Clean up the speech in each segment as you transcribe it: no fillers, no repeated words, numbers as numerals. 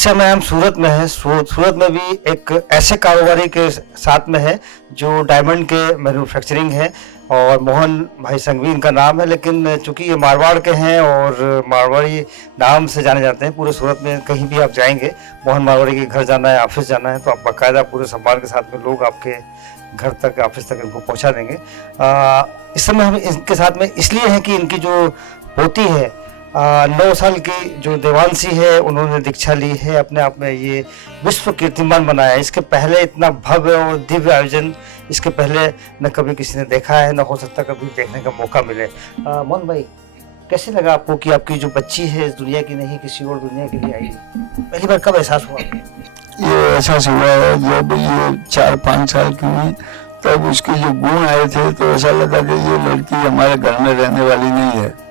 समय हम सूरत में हैं। सूरत में भी एक ऐसे कारोबारी के साथ में है जो डायमंड के मैन्युफैक्चरिंग है और मोहन भाई संघवी इनका नाम है। लेकिन चूंकि ये मारवाड़ के हैं और मारवाड़ी नाम से जाने जाते हैं पूरे सूरत में, कहीं भी आप जाएंगे मोहन मारवाड़ी के घर जाना है, ऑफिस जाना है तो आप बाकायदा पूरे सम्मान के साथ में लोग आपके घर तक, ऑफिस तक इनको पहुंचा देंगे। इस समय हम इनके साथ में इसलिए हैं कि इनकी जो पोती है 9 साल की जो देवांशी है, उन्होंने दीक्षा ली है। अपने आप में ये विश्व कीर्तिमान बनाया है। इसके पहले इतना भव्य और दिव्य आयोजन इसके पहले न कभी किसी ने देखा है, न हो सकता कभी देखने का मौका मिले। मोहन भाई, कैसे लगा आपको कि आपकी जो बच्ची है इस दुनिया की नहीं किसी और दुनिया के लिए आई? पहली बार कब एहसास हुआ? ये एहसास हुआ है जब ये 4-5 साल की हुई, तब उसके जो गुण आए थे तो ऐसा लगा कि ये लड़की हमारे घर में रहने वाली नहीं है।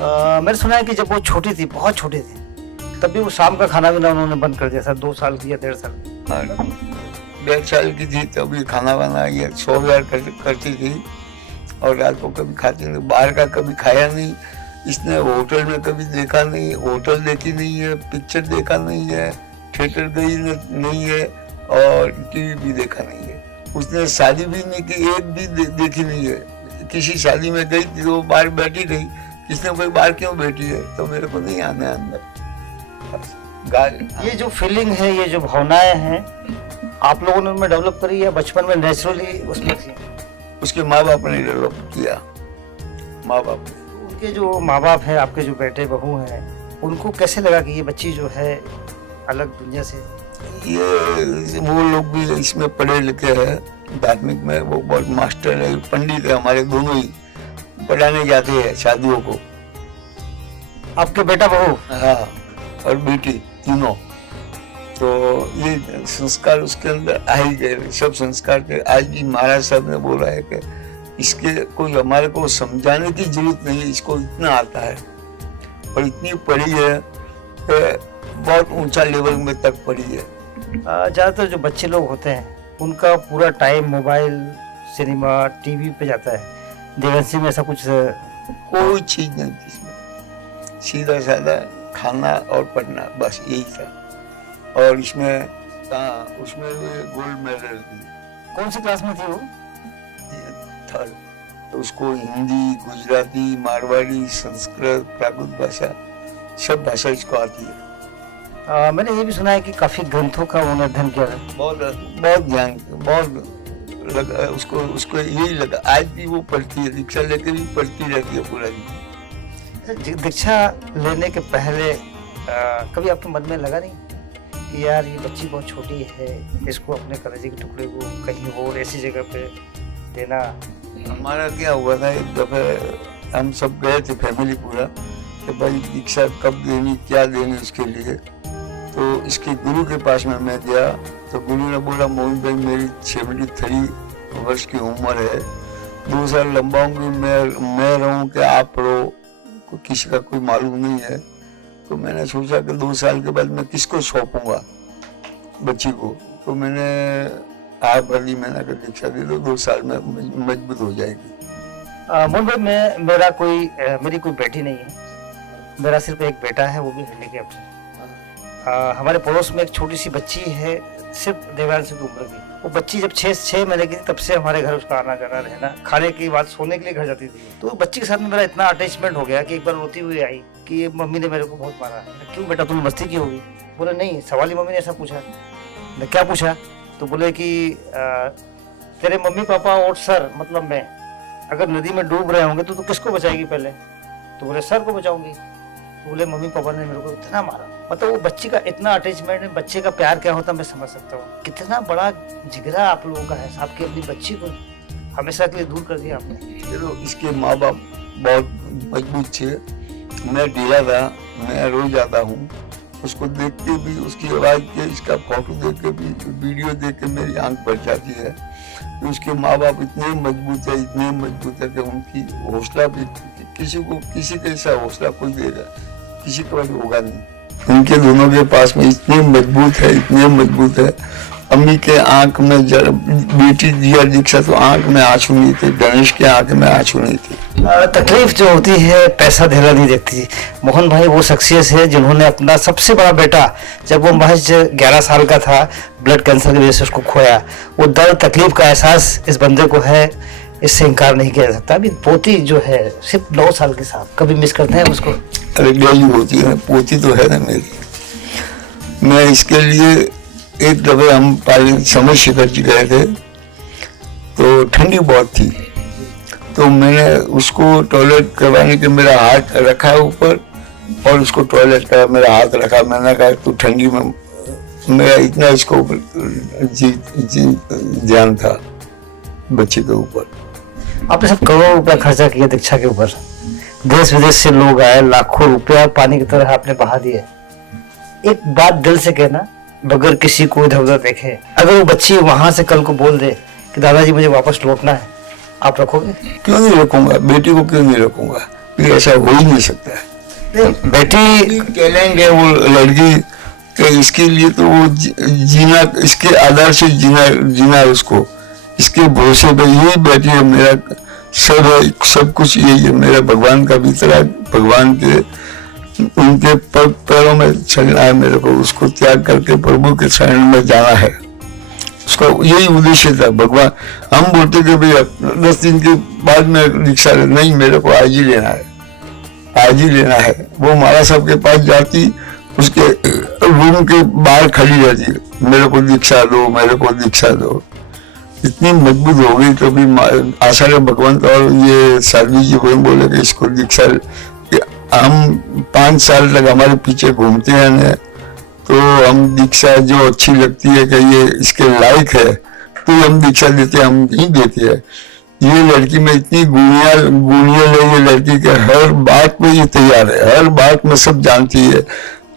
मैंने सुना है कि जब वो छोटी थी, बहुत छोटी थी, तब भी वो शाम का खाना भी ना उन्होंने बंद कर दिया था। 2 साल की या 1.5 साल? 1.5 साल की थी तब ये खाना वाना ये 100 करती थी और रात को कभी खाती नहीं, बाहर का कभी खाया नहीं इसने, होटल में कभी देखा नहीं, होटल देखी नहीं है, पिक्चर देखा नहीं है, थिएटर गई नहीं है और टीवी भी देखा नहीं है। उसने शादी भी नहीं की, एक भी देखी नहीं है। किसी शादी में गई थी तो बाहर बैठी रही, इसने कोई बाहर क्यों बैठी है तो मेरे को नहीं आने अंदर। ये जो फीलिंग है, ये जो भावनाएं हैं, आप लोगों ने उनमें डेवलप करी या बचपन में नेचुरली उसमें थी? उसके माँ बाप ने डेवलप किया। माँ बाप ने, उनके जो माँ बाप हैं, आपके जो बेटे बहू हैं, उनको कैसे लगा कि ये बच्ची जो है अलग दुनिया से? ये वो लोग भी इसमें पढ़े लिखे हैं, धार्मिक में वो बहुत मास्टर है, पंडित है, हमारे दोनों ही पढ़ाने जाते हैं शादियों को। आपके बेटा बहू? हाँ, और बेटी तीनों। तो ये संस्कार उसके अंदर आ ही गए, सब संस्कार थे। आज भी महाराज साहब ने बोला है कि इसके कोई हमारे को समझाने की जरूरत नहीं है, इसको इतना आता है और इतनी पढ़ी है कि बहुत ऊंचा लेवल में तक पढ़ी है। ज़्यादातर जो बच्चे लोग होते हैं उनका पूरा टाइम मोबाइल, सिनेमा, टीवी पे जाता है। देवंशी में ऐसा कुछ? कोई चीज नहीं थी इसमें, सीधा साधा खाना और पढ़ना, बस यही था। और इसमें उसमें गोल्ड मेडल थी। कौन सी क्लास में थी वो? 3rd। उसको हिंदी, गुजराती, मारवाड़ी, संस्कृत, प्राकृत भाषा, सब भाषा इसको आती है। मैंने ये भी सुना है कि काफी ग्रंथों का उन्होंने अध्ययन किया है। बहुत ध्यान, बहुत लगा उसको यही लगा। आज भी वो पढ़ती है, दीक्षा लेके भी पढ़ती रहती है पूरा दिन। दीक्षा लेने के पहले कभी आपके मन में लगा नहीं कि यार ये बच्ची बहुत छोटी है, इसको अपने कलेजे के टुकड़े को कहीं और ऐसी जगह पे देना? हमारा क्या हुआ था, एक दफे हम सब गए थे फैमिली पूरा, तो भाई दीक्षा कब देनी, क्या देनी उसके लिए। तो इसके गुरु के पास में मैं गया तो गुरु ने बोला, मोहन भाई मेरी 73 वर्ष की उम्र है, 2 साल लंबा हूँ मैं रहूँ कि आप रहो, किसी का कोई मालूम नहीं है। तो मैंने सोचा कि 2 साल के बाद मैं किसको सौंपूंगा बच्ची को। तो मैंने आप भली मैंने का दीक्षा दे दो, 2 साल में मजबूत हो जाएगी। मोहन भाई, मेरी कोई बेटी नहीं है, मेरा सिर्फ एक बेटा है, वो भी हैंडीकैप्ड है। हमारे पड़ोस में एक छोटी सी बच्ची है, सिर्फ देवांशी की उम्र की। वो बच्ची जब 6 महीने की थी तब से हमारे घर उसका आना जाना रहना, खाने की बात, सोने के लिए घर जाती थी। तो बच्ची के साथ में मेरा इतना अटैचमेंट हो गया कि एक बार रोती हुई आई कि मम्मी ने मेरे को बहुत मारा। क्यों बेटा, तुमने मस्ती की होगी? बोले नहीं, सवाल ही मम्मी ने ऐसा पूछा। मैं क्या पूछा? तो बोले कि तेरे मम्मी पापा और सर, मतलब मैं, अगर नदी में डूब रहे होंगे तो किसको बचाएगी पहले? तो बोले सर को बचाऊंगी। तो बोले मम्मी पापा ने मेरे को इतना मारा। मतलब वो बच्ची का इतना अटैचमेंट है, बच्चे का प्यार क्या होता है मैं समझ सकता हूँ। कितना बड़ा जिगरा आप लोगों का है, आपकी अपनी बच्ची को हमेशा के लिए दूर कर दिया आपने। चलो, इसके माँ बाप बहुत मजबूत थे। मैं ढीला था, मैं रोज आता हूँ, उसको देख के भी, उसकी आवाज के, इसका फोटो देख के भी, वीडियो देख के मेरी आंख भर जाती है। उसके माँ बाप इतने मजबूत है, इतने मजबूत है कि उनकी हौसला भी किसी का ऐसा हौसला कोई देगा, किसी का भी होगा नहीं। उनके दोनों के पास में इतने मजबूत है, इतने मजबूत है अम्मी के आंख में बेटी दिया दीक्षा तो आंख में आंसू नहीं थे, गणेश के आंख में आंसू नहीं थी। तकलीफ जो होती है पैसा धेला नहीं देखती। मोहन भाई वो शख्सियत है जिन्होंने अपना सबसे बड़ा बेटा जब वो महज 11 साल का था ब्लड कैंसर की वजह से उसको खोया, वो दर्द तकलीफ का एहसास इस बंदे को है, इससे इनकार नहीं किया जा सकता। अभी पोती जो है सिर्फ 9 साल की साहब, कभी मिस करते हैं उसको? अरे डेली होती है, पोती तो है ना मेरी। मैं इसके लिए एक दफे हम पहले समर शिखर जी गए थे तो ठंडी बहुत थी, तो मैंने उसको टॉयलेट करवाने के मेरा हाथ रखा है ऊपर और उसको टॉयलेट का मेरा हाथ रखा। मैंने कहा तू ठंडी में, मेरा इतना इसको ध्यान था बच्चे के ऊपर। आपने सब करोड़ों रुपया खर्चा किया दीक्षा के ऊपर, देश विदेश से लोग आए, लाखों रुपया पानी की तरह आपने बहा दिए। एक बात दिल से कहना, बगैर किसी को इधर उधर देखे, अगर वो बच्ची वहां से कल को बोल दे कि दादाजी मुझे वापस लौटना है, आप रखोगे? क्यों नहीं रखूंगा, बेटी को क्यों नहीं रखूंगा, ये ऐसा हो ही नहीं सकता है। बेटी टैलेंट है वो लड़की के, इसके लिए तो वो जीना, इसके आधार से जीना है उसको, इसके भरोसे पे यही बेटी है, मेरा सब है, सब कुछ यही है। मेरा भगवान का भी तरह, भगवान के उनके पैरों में चलना है मेरे को, उसको त्याग करके प्रभु के शरण में जाना है, उसका यही उद्देश्य था। भगवान हम बोलते कि भैया 10 दिन के बाद में दीक्षा नहीं, मेरे को आज ही लेना है, आज ही लेना है। वो महाराज साहब के पास जाती, उसके रूम के बाहर खड़ी रहती, मेरे को दीक्षा दो, मेरे को दीक्षा दो। इतनी मजबूत हो गई तो भी आचार्य भगवंत और ये साध्वी जी को बोले कि इसको दीक्षा, हम 5 साल तक हमारे पीछे घूमते हैं न, तो हम दीक्षा जो अच्छी लगती है कि ये इसके लायक है तो हम दीक्षा देते हैं, हम नहीं देते हैं। ये लड़की में इतनी गुणियां है, ये लड़की के हर बात में ये तैयार है, हर बात में सब जानती है,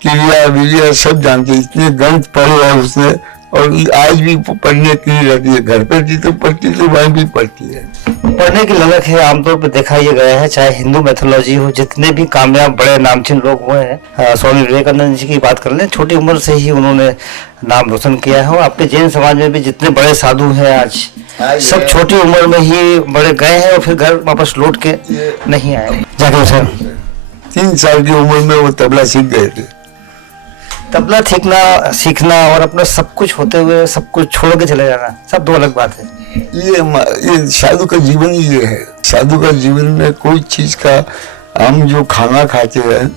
क्रिया विरिया सब जानती है, इतने ग्रंथ पढ़े है उसने और आज भी पढ़ने की रहती है। घर पे थी तो पढ़ती, तो वहीं भी पढ़ती है। पढ़ने की ललक है, आमतौर पर देखा ये गया है, चाहे हिंदू मैथोलॉजी हो, जितने भी कामयाब बड़े नामचीन लोग हुए हैं, स्वामी विवेकानंद जी की बात कर लें, छोटी उम्र से ही उन्होंने नाम रोशन किया है। और आपके जैन समाज में भी जितने बड़े साधु हैं आज, सब छोटी उम्र में ही बड़े गए हैं और फिर घर वापस लौट के नहीं आए। जाके सर 3 साल की उम्र में वो तबला सीख गए थे। तबला सीखना और अपना सब कुछ होते हुए सब कुछ छोड़ के चले जाना, सब दो अलग बात है। ये साधु का जीवन ही ये है। साधु का जीवन में कोई चीज का, हम जो खाना खाते हैं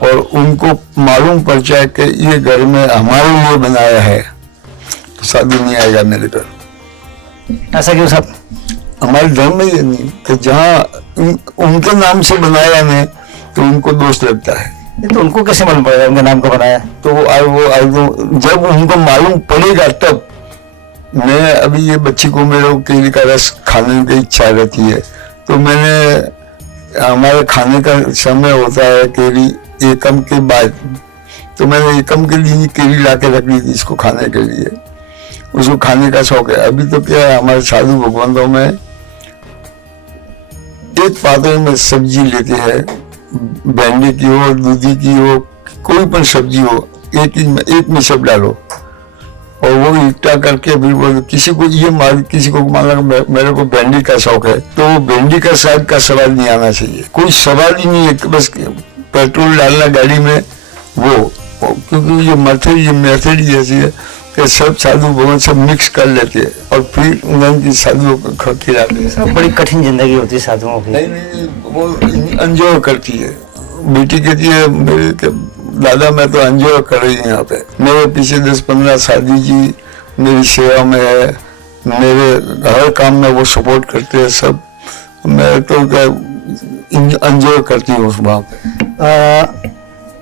और उनको मालूम पड़ जाए कि ये घर में हमारे लिए बनाया है, तो साधु नहीं आएगा मेरे घर। ऐसा क्यों साहब? हमारे धर्म में ये नहीं कि जहाँ उनके नाम से बनाया है तो उनको दोष लगता है। तो उनको कैसे मालूम पड़ेगा उनके नाम का बनाया? तो वो जब उनको मालूम पड़ेगा तब। मैं अभी ये बच्ची को मेरे केले का रस खाने की इच्छा रहती है, तो मैंने, हमारे खाने का समय होता है केली एकम के बाद, तो मैंने एकम के लिए केली ला के रख ली थी इसको खाने के लिए, उसको खाने का शौक है। अभी तो क्या है, हमारे साधु भगवंतों में एक पात्र में सब्जी लेते हैं, भिंडी की हो, दूधी की हो, कोई पण सब्जी हो, एक में सब डालो और वो इकट्ठा करके फिर वो किसी को मान लो मेरे को भिंडी का शौक है, तो भिंडी का साग का सवाल नहीं आना चाहिए, कोई सवाल ही नहीं है, बस पेट्रोल डालना गाड़ी में वो क्योंकि ये मेथड ही ऐसी है कि सब साधु भगवान सब मिक्स कर लेते हैं और फिर उनकी साधुओं को खिलाते हैं। सब बड़ी कठिन जिंदगी होती है साधुओं की। नहीं, वो एंजॉय करती है। बेटी कहती है मेरे दादा मैं तो एंजॉय कर रही हूँ यहाँ पे, मेरे पीछे 10-15 साधु जी मेरी सेवा में है, मेरे हर काम में वो सपोर्ट करते हैं सब, मैं तो एंजॉय करती हूँ वहाँ पे।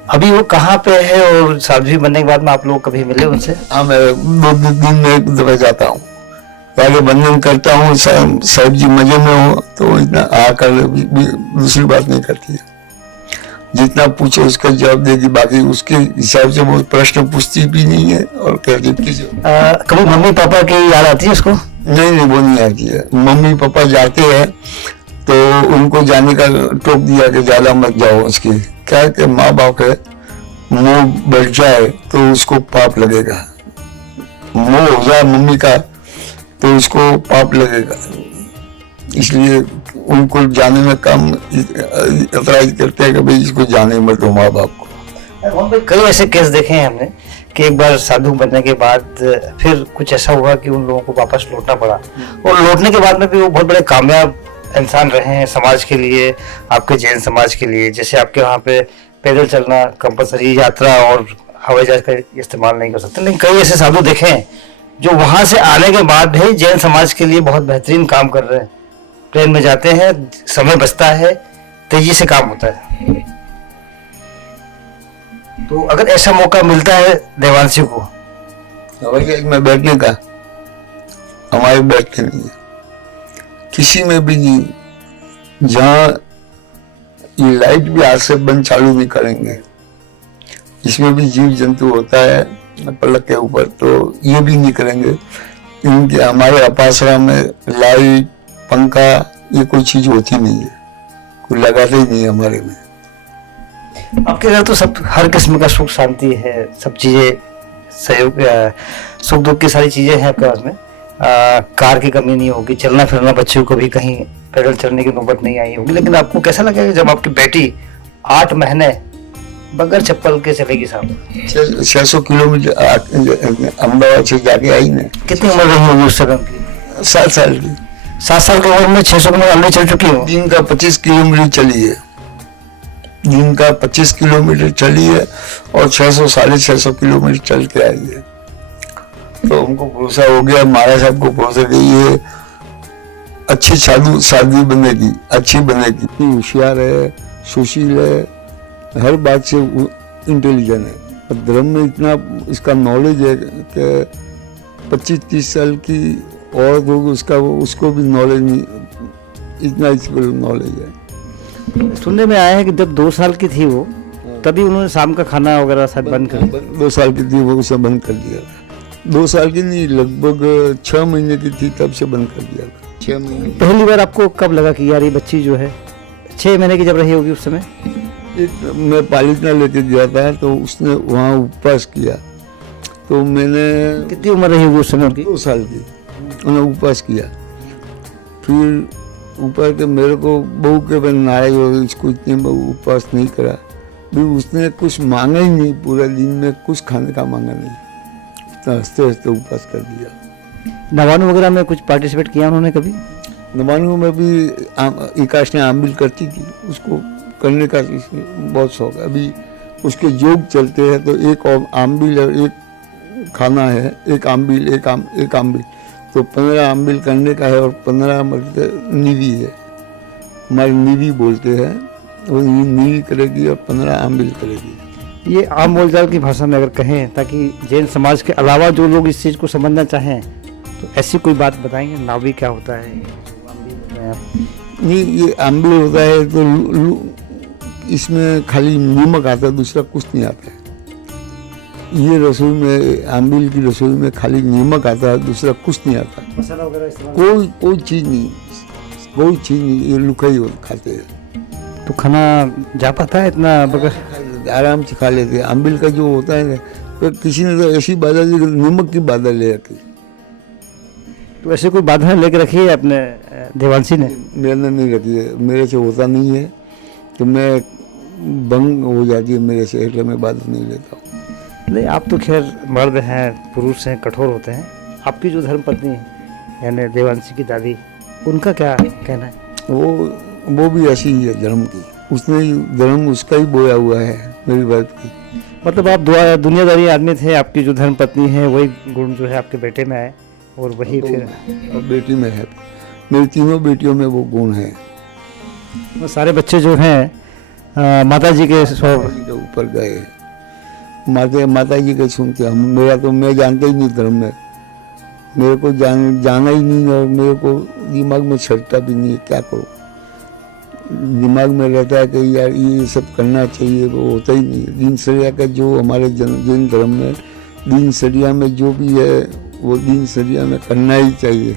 अभी वो कहाँ पे है और साध्वी बनने के बाद में आप लोग कभी मिले उनसे? हाँ, मैं 2 दिन में एक दफा जाता हूँ, पहले बंधन करता हूँ, साहब जी मजे में हो तो इतना आकर दूसरी बात नहीं करती है, जितना पूछे उसका जवाब देगी, बाकी उसके हिसाब से वो प्रश्न पूछती भी नहीं है और कहती कभी मम्मी पापा की याद आती है उसको? नहीं, वो नहीं आती है। मम्मी पापा जाते हैं तो उनको जाने का टोक दिया कि ज्यादा मत जाओ, उसकी क्या कि माँ बाप है, मुंह बढ़ जाए तो उसको पाप लगेगा, मोह हो जाए मम्मी का तो उसको पाप लगेगा, इसलिए उनको जाने में कम ऐतराज करते हैं कि भाई इसको जाने मत दो माँ बाप को। मोहन भाई, कई ऐसे केस देखे हैं हमने कि एक बार साधु बनने के बाद फिर कुछ ऐसा हुआ कि उन लोगों को वापस लौटना पड़ा, और लौटने के बाद में भी वो बहुत बड़े कामयाब इंसान रहे हैं समाज के लिए, आपके जैन समाज के लिए। जैसे आपके वहाँ पे पैदल चलना कंपलसरी, यात्रा और हवाई जहाज का इस्तेमाल नहीं कर सकते, लेकिन कई ऐसे साधु देखे हैं जो वहां से आने के बाद भी जैन समाज के लिए बहुत बेहतरीन काम कर रहे हैं। ट्रेन में जाते हैं, समय बचता है, तेजी से काम होता है। तो अगर ऐसा मौका मिलता है देवांशी को हवाई जहाज में बैठने का, हमारे बैठते नहीं है, किसी में भी नहीं। जहाँ ये लाइट भी आज से बंद चालू नहीं करेंगे, इसमें भी जीव जंतु होता है पलक के ऊपर, तो ये भी नहीं करेंगे। इनके हमारे अपासरा में लाइट पंखा ये कोई चीज होती नहीं है, कोई लगाते ही नहीं है हमारे में। आपके घर तो सब हर किस्म का सुख शांति है, सब चीजें सहयोग, सुख दुख की सारी चीजें हैं आपके पास में। कार की कमी नहीं होगी, चलना फिरना बच्चों को भी कहीं पैदल चलने की नौबत नहीं आई होगी। लेकिन आपको कैसा लगेगा जब आपकी बेटी 8 महीने बगैर चप्पल के चलेगी साहब? 600 किलोमीटर अहमदाबाद से जाके आई ने। कितनी उम्र रही होगी उस समय की? 7 साल की। 7 साल की उम्र में 600 किलोमीटर ऑलरेडी चल चुकी हो? दिन का 25 किलोमीटर चली है, दिन का 25 किलोमीटर चली है और 600 साढ़े 600 किलोमीटर चल के आई है। तो हमको भरोसा हो गया, महाराज साहब को भरोसा गई है, अच्छी साधु बनेगी, अच्छी बनेगी। इतनी होशियार है, सुशील है, हर बात से इंटेलिजेंट है। और धर्म में इतना इसका नॉलेज है कि 25-30 साल की औरत होगी उसको भी नॉलेज नहीं, इतना इसको नॉलेज है। सुनने में आया है कि जब 2 साल की थी वो, तभी उन्होंने शाम का खाना वगैरह सब बंद कर दिया। 2 साल की थी वो, उसे बंद कर दिया था। 2 साल की नहीं, लगभग 6 महीने की थी तब से बंद कर दिया था। 6 महीने। पहली बार आपको कब लगा कि यार ये बच्ची जो है 6 महीने की जब रही होगी उस समय? मैं पालितना लेके गया था तो उसने वहाँ उपवास किया, तो मैंने। कितनी उम्र रही होगी उस समय उनकी? 2 साल की। उन्होंने उपवास किया, फिर ऊपर के मेरे को बहू के बन नाराज हो गई, इसको इतने उपवास नहीं करा। भी उसने कुछ मांगा ही नहीं, पूरा दिन में कुछ खाने का मांगा नहीं, उतना हंसते हंसते उपवास कर दिया। नवानू वगैरह में कुछ पार्टिसिपेट किया उन्होंने कभी? नवानू में भी इकाश ने आमिल करती थी, उसको करने का बहुत शौक है। अभी उसके योग चलते हैं तो एक आम्बिल और एक खाना है, एक आम्बिल एक आम्बिल, तो 15 आम्बिल करने का है और 15 मतलब निवी है, हमारी निवी बोलते हैं, वो निवी करेगी और 15 आम्बिल करेगी। ये आम बोलचाल की भाषा में अगर कहें, ताकि जैन समाज के अलावा जो लोग इस चीज़ को समझना चाहें, तो ऐसी कोई बात बताएंगे? नावी क्या होता है? नहीं, ये आम्बिल होता है तो इसमें खाली नमक आता है, दूसरा कुछ नहीं आता है। ये रसोई में, आम्बिल की रसोई में खाली नमक आता है, दूसरा कुछ नहीं आता। मसाला वगैरह इस्तेमाल? कोई चीज़ नहीं, कोई चीज़ नहीं, ये लुका ही खाते हैं। तो खाना जा पाता है इतना? बगैर आराम से खा लेते हैं। आम्बिल का जो होता है तो किसी ने तो ऐसी बाधा दी, नमक की बाधा ले रखी। तो ऐसे कोई बाधा लेके रखी है अपने देवांशी ने? मैंने नहीं रखी है, मेरे से होता नहीं है, तो मैं भंग हो जाती है मेरे से, इसलिए मैं बाधा नहीं लेता हूँ। नहीं, आप तो खैर मर्द हैं, पुरुष हैं, कठोर होते हैं। आपकी जो धर्म पत्नी है यानी देवांशी की दादी, उनका क्या कहना है? वो भी ऐसी ही है धर्म की, उसने धर्म उसका ही बोया हुआ है मेरी बात की। मतलब आप दुनियादारी आदमी थे, आपकी जो धर्म पत्नी है वही गुण जो है आपके बेटे में आए और वही फिर और बेटी में है। मेरी तीनों बेटियों में वो गुण है। वो सारे बच्चे जो हैं माता जी के ऊपर गए, माता जी के सुनते हम। मेरा तो मैं जानता ही नहीं धर्म में, मेरे को जाना ही नहीं, और मेरे को दिमाग में छटता भी नहीं है। क्या करूँ, दिमाग में रहता है कि यार ये सब करना चाहिए, वो होता ही नहीं। दिनचर्या का जो हमारे जैन धर्म में दिनचर्या में जो भी है वो दिनचर्या में करना ही चाहिए,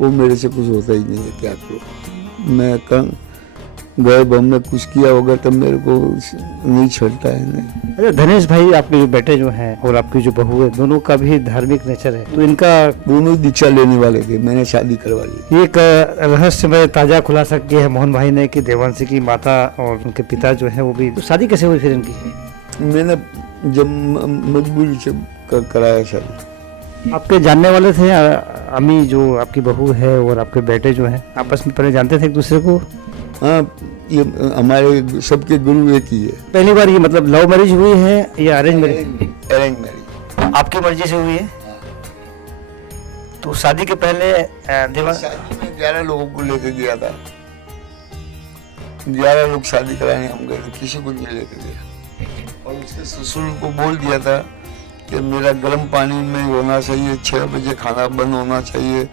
वो मेरे से कुछ होता ही नहीं है। क्या करूँ, मैं गए हमने कुछ किया होगा तब मेरे को नहीं छोड़ता है नहीं। अच्छा धनेश भाई, आपके जो बेटे जो हैं और आपकी जो बहू है, दोनों का भी धार्मिक नेचर है, तो इनका दोनों दीक्षा लेने वाले थे, मैंने शादी करवा ली। एक रहस्य में ताजा खुलासा किया है मोहन भाई ने कि देवांशी की माता और उनके पिता जो है वो भी, तो शादी कैसे हुई फिर इनकी? मैंने जब मजबूरी से कराया शादी। आपके जानने वाले थे अम्मी जो आपकी बहू है और आपके बेटे जो हैं, आपस में पहले जानते थे एक दूसरे को? हाँ, ये हमारे सबके गुरु एक ही है। पहली बार ये मतलब लव मैरिज हुई है या अरेंज मैरिज? Arrange marriage. आपकी मर्जी से हुई है? तो शादी के पहले शादी में 11 लोगों को लेकर गया था, 11 लोग शादी कराने हम गए, किसी को नहीं लेकर गया। और उसके ससुर को बोल दिया था कि मेरा गर्म पानी में होना चाहिए, 6 बजे खाना बंद होना चाहिए,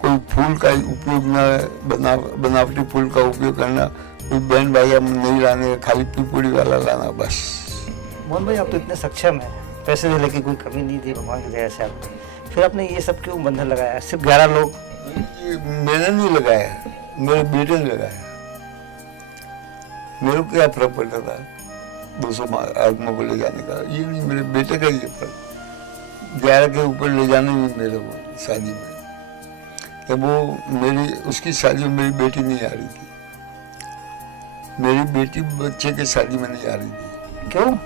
कोई फूल का उपयोग ना, बनावटी फूल का उपयोग करना, कोई बैंड बाजा नहीं लाने, खाली पीपुड़ी वाला लाना बस। मोहन भाई, आप तो इतने सक्षम हैं, पैसे देने की कोई कमी नहीं थी भगवान की दया से आपको, फिर आपने ये सब क्यों बंधन लगाया? सिर्फ 11 लोग? ये मैंने नहीं लगाया, मेरे बेटे ने लगाया। मेरे को क्या फर्क पड़ता था 200 आदमियों को ले जाने का? ये नहीं, मेरे बेटे का ये फर्क 11 के ऊपर ले जाने में मेरे को शादी में, तो वो मेरी उसकी शादी में मेरी बेटी नहीं आ रही थी, मेरी बेटी बच्चे की शादी में नहीं आ रही थी। क्यों?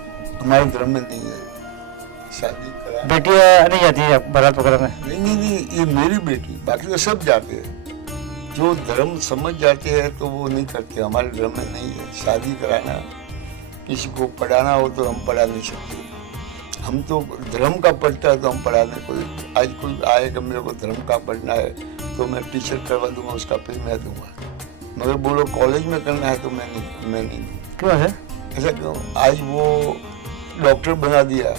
हमारे धर्म में नहीं है शादी करा। बेटियां नहीं जाती है बारात वगैरह में? नहीं, ये मेरी बेटी, बाकी तो सब जाते हैं, जो धर्म समझ जाते हैं तो वो नहीं करते। हमारे धर्म में नहीं है शादी कराना, किसी को पढ़ाना हो तो हम पढ़ा नहीं सकते। हम तो धर्म का पढ़ता है तो हम पढ़ा दें। कोई आज कोई आएगा मेरे को धर्म का पढ़ना है तो मैं टीचर करवा दूंगा, उसका पे मैं दूंगा, मगर बोलो कॉलेज में करना है तो मैं नहीं। क्यों है ऐसा क्यों? आज वो डॉक्टर बना दिया,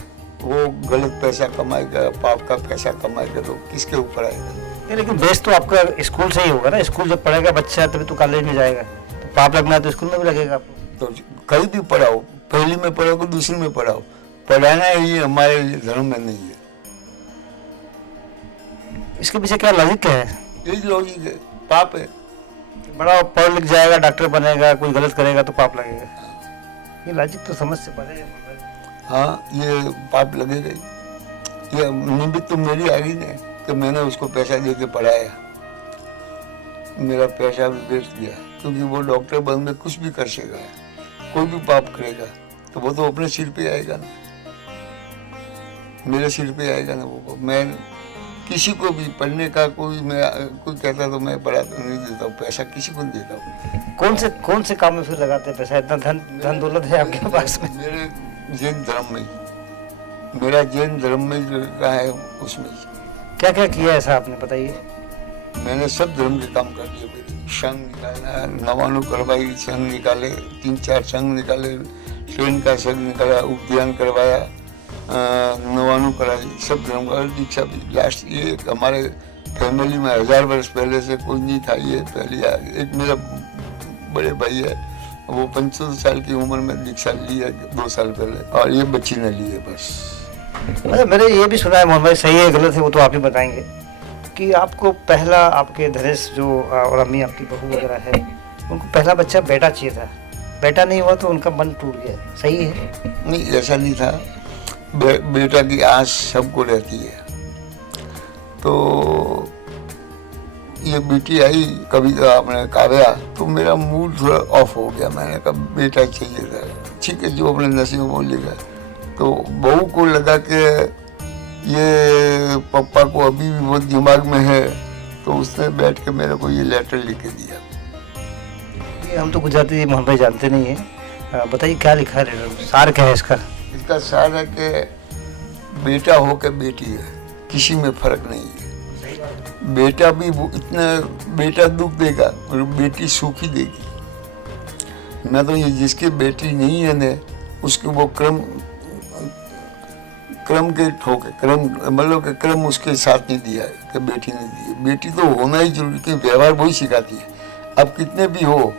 वो गलत पैसा कमाएगा, पाप का पैसा कमाएगा तो किसके ऊपर आएगा? लेकिन बेस तो आपका स्कूल से ही होगा ना, स्कूल जब पढ़ेगा बच्चा तभी तो कॉलेज में जाएगा, तो पाप लगना है तो स्कूल में भी लगेगा आपको। तो कहीं भी पढ़ाओ, पहली में पढ़ाओ कि दूसरी में पढ़ाओ, पढ़ाना ही हमारे धर्म में नहीं है। इसके पीछे क्या लॉजिक क्या है? यही लॉजिक है, पाप है। बड़ा पढ़ लिख जाएगा, डॉक्टर बनेगा, कोई गलत करेगा तो पाप लगेगा, ये लॉजिक तो समझ से परे है। हाँ, ये पाप लगेगा ही। ये निमित्त तो मेरी आ गई ना कि मैंने उसको पैसा दे के पढ़ाया, मेरा पैसा भी वेस्ट गया, क्योंकि वो डॉक्टर बन में कुछ भी कर सकेगा, कोई भी पाप करेगा तो वो तो अपने सिर पे आएगा ना, मेरे सिर पे आएगा ना। वो मैं किसी को भी पढ़ने का कोई कहता तो मैं पढ़ा नहीं देता हूँ, पैसा किसी को नहीं देता हूँ। कौन से काम में फिर लगाते हैं पैसा? इतना धन दौलत है आपके पास में? मेरे जैन धर्म में, मेरा जैन धर्म में रहा है, उसमें क्या क्या किया ऐसा आपने बताइए? मैंने सब धर्म के काम कर दिए। संघ निकाला, नवानु करवाई, संघ निकाले, 3-4 संघ निकाले, ट्रेन का संघ निकाला, उद्यान करवाया, नवानु कराई, सब धर्म का दीक्षा भी। लास्ट ये हमारे फैमिली में 1000 वर्ष पहले से कोई नहीं था, ये पहली एक मेरा बड़े भाई है, वो 75 साल की उम्र में दीक्षा ली है 2 साल पहले, और ये बच्ची ने ली है बस। अच्छा, मैंने ये भी सुना है मोहन भाई, सही है गलत है वो तो आप ही बताएंगे, कि आपको पहला आपके धनेश जो और अम्मी आपकी बहू वगैरह है, उनको पहला बच्चा बेटा चाहिए था, बेटा नहीं हुआ तो उनका मन टूट गया, सही है? नहीं, ऐसा नहीं था। बेटा की आस सबको रहती है, तो ये बेटी आई कभी आपने काव्या, तो मेरा मूड थोड़ा ऑफ हो गया। मैंने कहा बेटा चाहिए था, ठीक है, जो अपने नसीब में बोलेगा। तो बहू को लगा कि ये पापा को अभी भी बहुत दिमाग में है, तो उसने बैठ के मेरे को ये लेटर लिख के दिया। ये हम तो गुजराती मोहन भाई जानते नहीं है, बताइए क्या लिखा है लेटर, सार क्या है इसका? इसका सार है कि बेटा हो के बेटी है, किसी में फर्क नहीं है। बेटा भी इतना, बेटा दुख देगा और बेटी सुखी देगी। मैं तो ये जिसकी बेटी नहीं है ना, उसके वो क्रम के ठोके, मतलब कि क्रम उसके साथ नहीं दिया है कि बेटी नहीं दी। बेटी तो होना ही जरूरी, कि व्यवहार वही सिखाती है। अब कितने भी हो,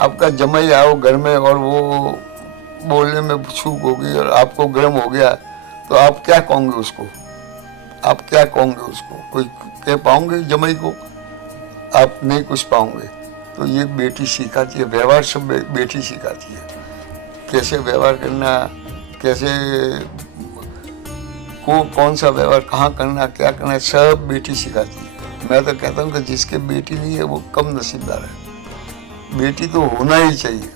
आपका जमाई आओ घर में और वो बोलने में चूक होगी और आपको गर्म हो गया, तो आप क्या कहोगे उसको? आप क्या कहोगे उसको? कोई कह पाओगे जमाई को? आप नहीं कुछ पाओगे। तो ये बेटी सिखाती है, व्यवहार सब बेटी सिखाती है, कैसे व्यवहार करना, कैसे कौन सा व्यवहार कहाँ करना, क्या करना, सब बेटी सिखाती है। मैं तो कहता हूँ कि जिसके बेटी नहीं है वो कम नसीबदार है, बेटी तो होना ही चाहिए।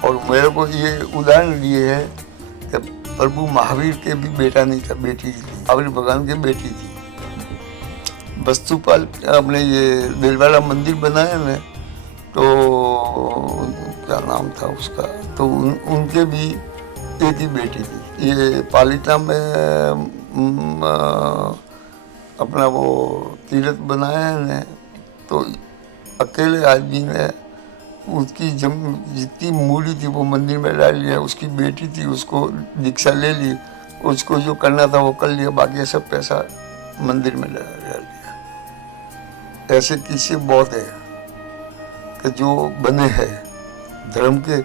और मेरे को ये उदाहरण दिए है कि प्रभु महावीर के भी बेटा नहीं था, बेटी थी, महावीर भगवान की बेटी थी। वस्तुपाल अपने ये दिलवाला मंदिर बनाया ना, तो क्या नाम था उसका, तो उनके भी एक ही बेटी थी। ये पालिता में अपना वो तीर्थ बनाया है ना, तो अकेले आदमी ने उसकी जितनी मूली थी वो मंदिर में डाल लिया, उसकी बेटी थी उसको दीक्षा ले ली, उसको जो करना था वो कर लिया, बाकी सब पैसा मंदिर में डाल दिया। ऐसे किस्से बहुत है कि जो बने हैं धर्म के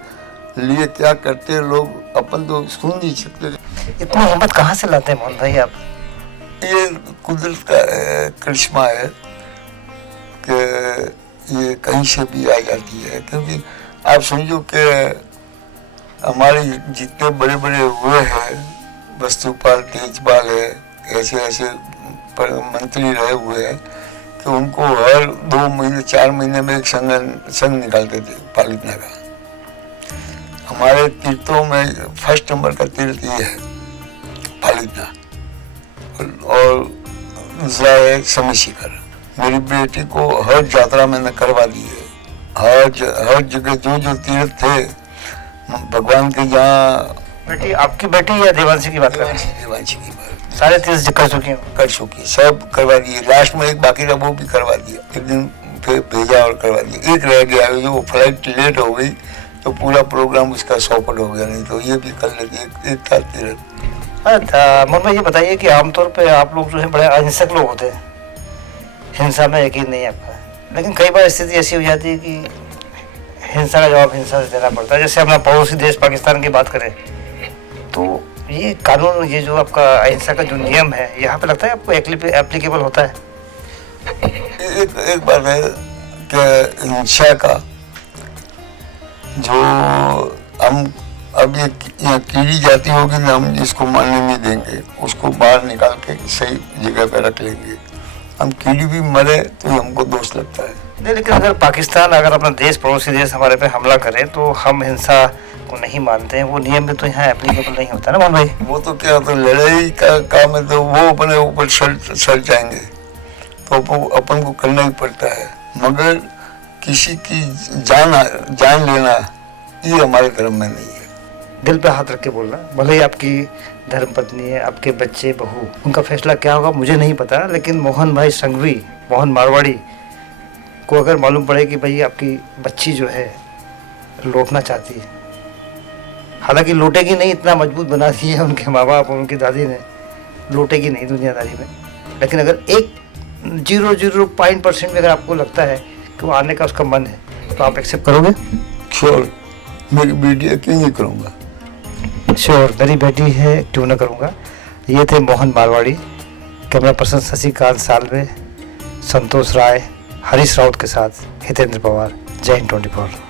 लिए क्या करते हैं लोग, अपन तो सुन नहीं सकते। इतनी हिम्मत कहाँ से लाते हैं मोहन भाई आप? ये कुदरत का करिश्मा है कि ये कहीं से भी आ जाती है, क्योंकि आप समझो कि हमारे जितने बड़े बड़े हुए हैं, वस्तुपाल, तेजपाल है, ऐसे ऐसे मंत्री रहे हुए हैं कि उनको हर 2 महीने 4 महीने में एक संघ निकालते थे पालितना का। हमारे तीर्थों में फर्स्ट नंबर का तीर्थ ये है पालितना, और दूसरा है समय शिखर। मेरी बेटी को हर यात्रा मैंने करवा दी है, हर जगह जो तीर्थ थे भगवान के, जहाँ बेटी आपकी बेटी या देवांशी की बात कर रहे हैं? देवांशी की बात, सारे तीर्थ कर चुकी हैं? कर चुकी, सब करवा दिए। लास्ट में एक बाकी रहा, वो भी करवा दिया, एक दिन फिर भेजा और करवा दिया। एक रह गया, जो फ्लाइट लेट हो गई तो पूरा प्रोग्राम उसका सौपट हो गया, नहीं तो ये भी कर लेती। एक था तीर्थ। मोहन भाई ये बताइए कि आमतौर पे आप लोग जो है बड़े अहिंसक लोग होते हैं, हिंसा में यकीन नहीं आपका, लेकिन कई बार स्थिति ऐसी हो जाती है कि हिंसा का जवाब हिंसा से देना पड़ता है। जैसे अपना पड़ोसी देश पाकिस्तान की बात करें तो ये कानून, ये जो आपका अहिंसा का जो नियम है, यहाँ पे लगता है आपको एप्लीकेबल होता है? एक बात है कि हिंसा का जो हम अब ये कीड़ी जाती होगी ना, हम इसको मारने नहीं देंगे, उसको बाहर निकाल के सही जगह पे रख लेंगे। हम कीड़ी भी मरे तो हमको दोष लगता है। नहीं, लेकिन अगर पाकिस्तान, अगर अपना देश, पड़ोसी देश हमारे पे हमला करे तो हम हिंसा को नहीं मानते हैं, वो नियम भी तो यहाँ एप्लीकेबल नहीं होता ना मोहन भाई? वो तो क्या होता है, लड़ाई का काम है, तो वो अपने ऊपर सड़ जाएंगे, तो वो अपन को करना ही पड़ता है। मगर किसी की जान लेना ये हमारे धर्म में नहीं है। दिल पे हाथ रख के बोलना, भले ही आपकी धर्म पत्नी है, आपके बच्चे, बहू, उनका फैसला क्या होगा मुझे नहीं पता, लेकिन मोहन भाई संघवी, मोहन मारवाड़ी को अगर मालूम पड़े कि भाई आपकी बच्ची जो है लौटना चाहती है, हालांकि लौटेगी नहीं, इतना मजबूत बना दिया है उनके माँ बाप और उनकी दादी ने, लौटेगी नहीं दुनियादारी में, लेकिन अगर 0.0% भी अगर आपको लगता है कि वो आने का उसका मन है तो आप एक्सेप्ट करोगे? श्योर, मेरी बेटी क्यों नहीं करूँगा? श्योर, मेरी बेटी है, क्यों ना करूँगा। ये थे मोहन मारवाड़ी। कैमरा पर्सन शशिकांत सालवे, संतोष राय, हरीश राउत के साथ हितेंद्र पवार। जय हिंद 24।